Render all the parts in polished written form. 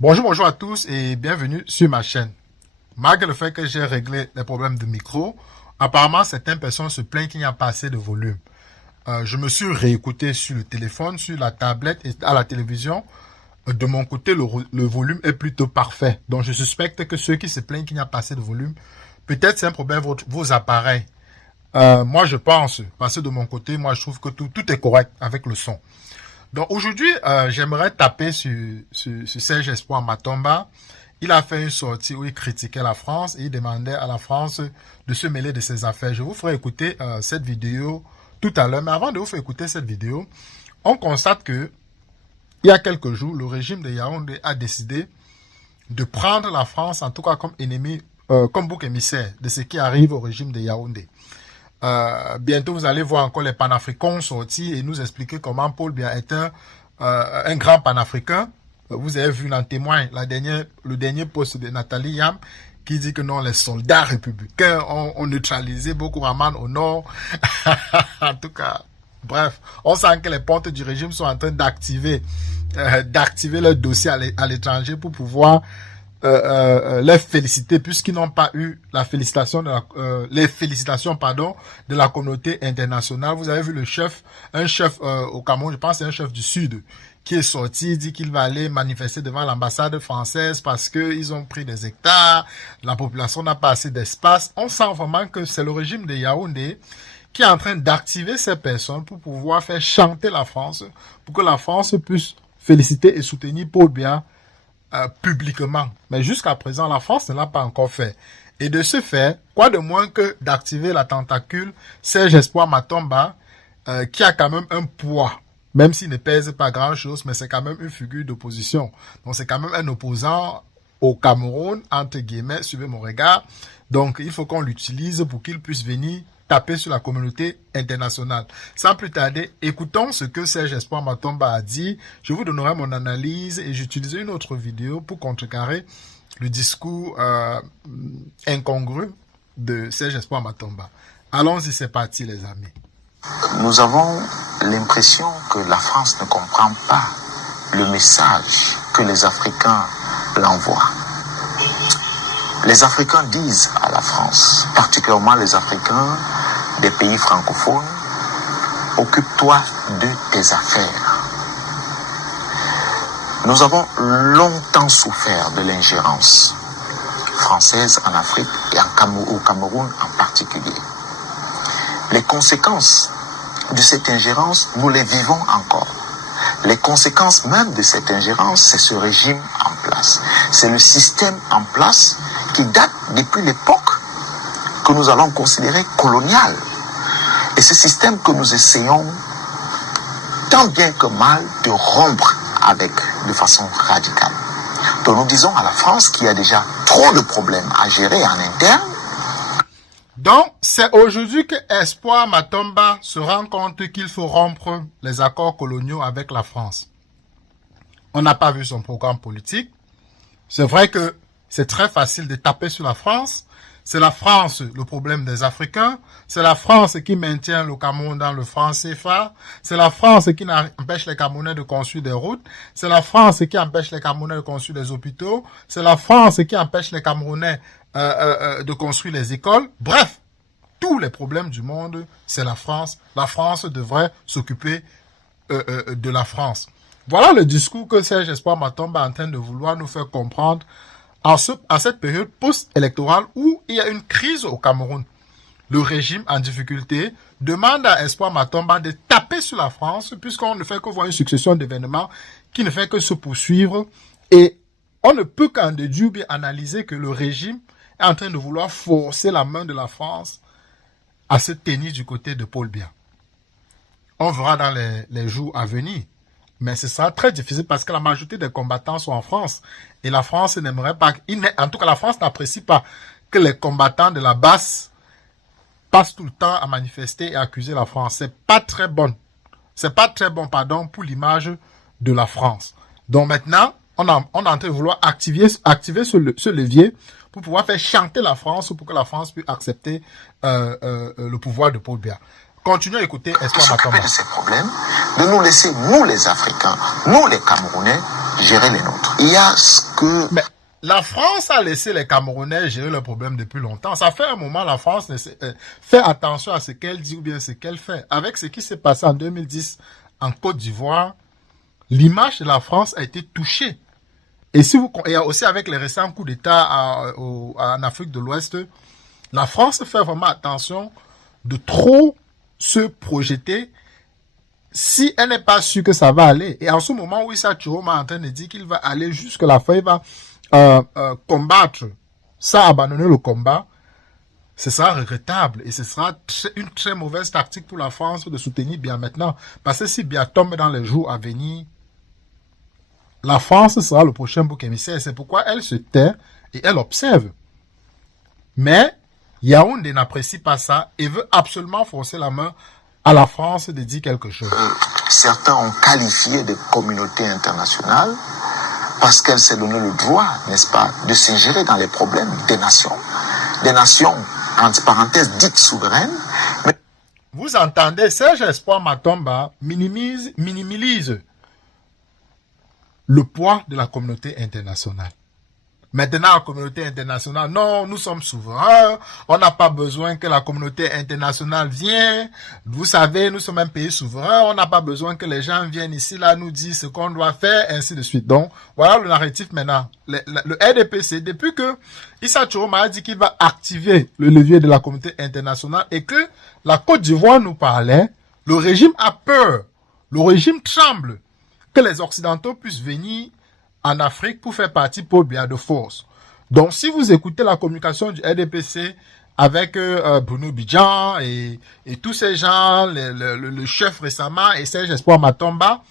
Bonjour à tous et bienvenue sur ma chaîne. Malgré le fait que j'ai réglé les problèmes de micro, apparemment certaines personnes se plaignent qu'il n'y a pas assez de volume. Je me suis réécouté sur le téléphone, sur la tablette et à la télévision. De mon côté, le volume est plutôt parfait. Donc je suspecte que ceux qui se plaignent qu'il n'y a pas assez de volume, peut-être c'est un problème de vos appareils. Moi je pense, parce que de mon côté, moi je trouve que tout est correct avec le son. Donc aujourd'hui, j'aimerais taper sur Serge Espoir Matomba. Il a fait une sortie où il critiquait la France et il demandait à la France de se mêler de ses affaires. Je vous ferai écouter cette vidéo tout à l'heure. Mais avant de vous faire écouter cette vidéo, on constate que il y a quelques jours, le régime de Yaoundé a décidé de prendre la France, en tout cas comme ennemi, comme bouc émissaire de ce qui arrive au régime de Yaoundé. Bientôt, vous allez voir encore les panafricains sortir et nous expliquer comment Paul Biya est un grand panafricain. Vous avez vu en témoin le dernier post de Nathalie Yam qui dit que non, les soldats républicains ont neutralisé Boko Haram au nord. En tout cas, bref, on sent que les portes du régime sont en train d'activer leur dossier à l'étranger pour pouvoir les féliciter puisqu'ils n'ont pas eu la félicitation les félicitations de la communauté internationale. Vous avez vu un chef au Cameroun, je pense c'est un chef du Sud qui est sorti, dit qu'il va aller manifester devant l'ambassade française parce que ils ont pris des hectares, la population n'a pas assez d'espace. On sent vraiment que c'est le régime de Yaoundé qui est en train d'activer ces personnes pour pouvoir faire chanter la France, pour que la France puisse féliciter et soutenir Paul Biya publiquement. Mais jusqu'à présent, la France ne l'a pas encore fait. Et de ce fait, quoi de moins que d'activer la tentacule Serge Espoir Matomba, qui a quand même un poids, même s'il ne pèse pas grand-chose, mais c'est quand même une figure d'opposition. Donc c'est quand même un opposant au Cameroun, entre guillemets, suivez mon regard. Donc il faut qu'on l'utilise pour qu'il puisse venir taper sur la communauté internationale. Sans plus tarder, écoutons ce que Serge Espoir Matomba a dit. Je vous donnerai mon analyse et j'utiliserai une autre vidéo pour contrecarrer le discours incongru de Serge Espoir Matomba. Allons-y, c'est parti les amis. Nous avons l'impression que la France ne comprend pas le message que les Africains l'envoient. Les Africains disent à la France, particulièrement les Africains des pays francophones, occupe-toi de tes affaires. Nous avons longtemps souffert de l'ingérence française en Afrique et au Cameroun en particulier. Les conséquences de cette ingérence, nous les vivons encore. Les conséquences même de cette ingérence, c'est ce régime en place. C'est le système en place qui date depuis l'époque que nous allons considérer coloniale. Et ce système que nous essayons, tant bien que mal, de rompre avec de façon radicale. Donc nous disons à la France qu'il y a déjà trop de problèmes à gérer en interne. Donc, c'est aujourd'hui que Espoir Matomba se rend compte qu'il faut rompre les accords coloniaux avec la France. On n'a pas vu son programme politique. C'est vrai que c'est très facile de taper sur la France. C'est la France le problème des Africains. C'est la France qui maintient le Cameroun dans le franc CFA. C'est la France qui empêche les Camerounais de construire des routes. C'est la France qui empêche les Camerounais de construire des hôpitaux. C'est la France qui empêche les Camerounais de construire les écoles. Bref, tous les problèmes du monde, c'est la France. La France devrait s'occuper de la France. Voilà le discours que Serge Espoir Matomba est en train de vouloir nous faire comprendre à cette période post-électorale où il y a une crise au Cameroun. Le régime en difficulté demande à Espoir Matomba de taper sur la France puisqu'on ne fait que voir une succession d'événements qui ne fait que se poursuivre et on ne peut qu'en déduire bien analyser que le régime est en train de vouloir forcer la main de la France à se tenir du côté de Paul Biya. On verra dans les jours à venir. Mais ce sera très difficile parce que la majorité des combattants sont en France. Et la France n'aimerait pas, en tout cas la France n'apprécie pas que les combattants de la basse passent tout le temps à manifester et à accuser la France. C'est pas très bon. C'est pas très bon, pardon, pour l'image de la France. Donc maintenant, on est en train de vouloir activer ce levier pour pouvoir faire chanter la France, pour que la France puisse accepter le pouvoir de Paul Biya. Continuez à écouter Espoir Matomba. De ces problèmes, de nous laisser, nous les Africains, nous les Camerounais, gérer les nôtres. Il y a que... Mais la France a laissé les Camerounais gérer le problème depuis longtemps. Ça fait un moment, la France fait attention à ce qu'elle dit ou bien ce qu'elle fait. Avec ce qui s'est passé en 2010 en Côte d'Ivoire, l'image de la France a été touchée. Et aussi avec les récents coups d'État en Afrique de l'Ouest, la France fait vraiment attention de trop se projeter si elle n'est pas sûre que ça va aller. Et en ce moment où Issa Chiroma est en train de dire qu'il va aller jusqu'à la fin, il va combattre, sans abandonner le combat, ce sera regrettable et ce sera une très mauvaise tactique pour la France de soutenir Biya maintenant. Parce que si Biya tombe dans les jours à venir, la France sera le prochain bouc émissaire. C'est pourquoi elle se tait et elle observe. Mais Yaoundé n'apprécie pas ça et veut absolument forcer la main à la France de dire quelque chose. Certains ont qualifié de communauté internationale parce qu'elle s'est donné le droit, n'est-ce pas, de s'ingérer dans les problèmes des nations, entre parenthèses, dites souveraines. Mais... Vous entendez, Serge Espoir Matomba minimise le poids de la communauté internationale. Maintenant, la communauté internationale, non, nous sommes souverains, on n'a pas besoin que la communauté internationale vienne. Vous savez, nous sommes un pays souverain, on n'a pas besoin que les gens viennent ici, là, nous disent ce qu'on doit faire, ainsi de suite. Donc, voilà le narratif maintenant. Le RDPC, depuis que Issa Chiroma a dit qu'il va activer le levier de la communauté internationale et que la Côte d'Ivoire nous parlait, le régime a peur, le régime tremble que les Occidentaux puissent venir en Afrique pour faire partie Paul Biya de force. Donc, si vous écoutez la communication du RDPC avec Bruno Bidjan et tous ces gens, le chef récemment et Serge Espoir Matomba,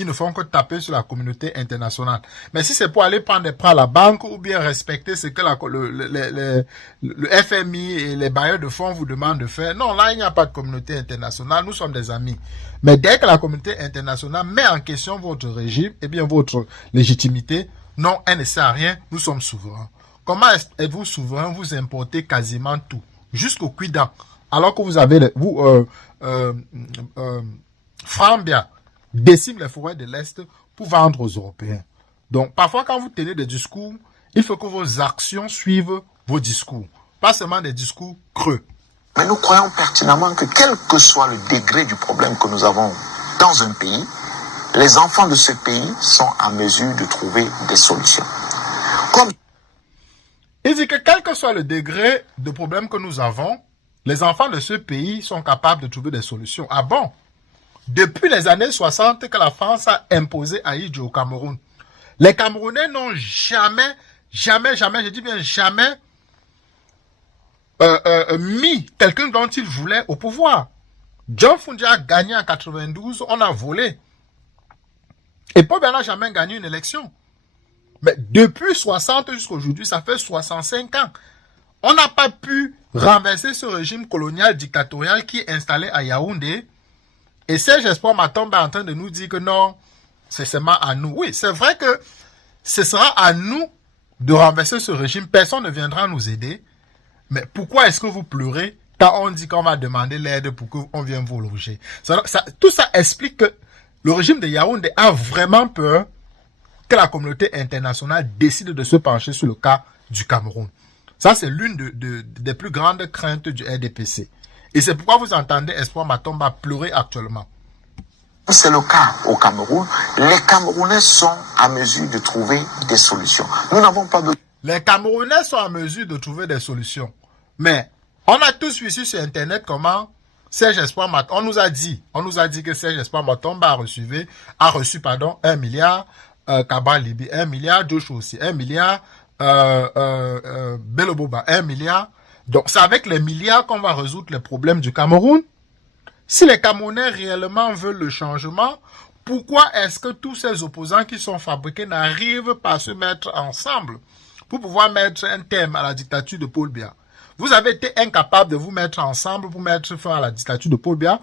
ils ne font que taper sur la communauté internationale. Mais si c'est pour aller prendre des prêts à la banque ou bien respecter ce que le FMI et les bailleurs de fonds vous demandent de faire, non, là, il n'y a pas de communauté internationale, nous sommes des amis. Mais dès que la communauté internationale met en question votre régime, eh bien, votre légitimité, non, elle ne sert à rien, nous sommes souverains. Comment êtes-vous souverain? Vous importez quasiment tout, jusqu'au cuidant. Alors que vous avez, Franc Biya décime les forêts de l'Est pour vendre aux Européens. Donc, parfois, quand vous tenez des discours, il faut que vos actions suivent vos discours. Pas seulement des discours creux. Mais nous croyons pertinemment que quel que soit le degré du problème que nous avons dans un pays, les enfants de ce pays sont en mesure de trouver des solutions. Il dit que quel que soit le degré de problème que nous avons, les enfants de ce pays sont capables de trouver des solutions. Ah bon? Depuis les années 60 que la France a imposé Ahidjo au Cameroun, les Camerounais n'ont jamais, je dis bien jamais, mis quelqu'un dont ils voulaient au pouvoir. John Fundia a gagné en 92, on a volé. Et Paul Biya n'a jamais gagné une élection. Mais depuis 60 jusqu'à aujourd'hui, ça fait 65 ans. On n'a pas pu renverser ce régime colonial dictatorial qui est installé à Yaoundé. Et Serge Espoir Matomba est en train de nous dire que non, c'est seulement à nous. Oui, c'est vrai que ce sera à nous de renverser ce régime. Personne ne viendra nous aider. Mais pourquoi est-ce que vous pleurez quand on dit qu'on va demander l'aide pour qu'on vienne vous loger? Tout ça explique que le régime de Yaoundé a vraiment peur que la communauté internationale décide de se pencher sur le cas du Cameroun. Ça, c'est l'une des plus grandes craintes du RDPC. Et c'est pourquoi vous entendez Espoir Matomba pleurer actuellement. C'est le cas au Cameroun. Les Camerounais sont à mesure de trouver des solutions. Nous n'avons pas besoin. Les Camerounais sont en mesure de trouver des solutions. Mais on a tous vu sur Internet comment Serge Espoir Matomba, on nous a dit que Serge Espoir Matomba a reçu 1 milliard, Kaba Libi 1 milliard, Joshua aussi 1 milliard, Beloboba 1 milliard. Donc c'est avec les milliards qu'on va résoudre les problèmes du Cameroun. Si les Camerounais réellement veulent le changement, pourquoi est-ce que tous ces opposants qui sont fabriqués n'arrivent pas à se mettre ensemble pour pouvoir mettre un terme à la dictature de Paul Biya? Vous avez été incapable de vous mettre ensemble pour mettre fin à la dictature de Paul Biya.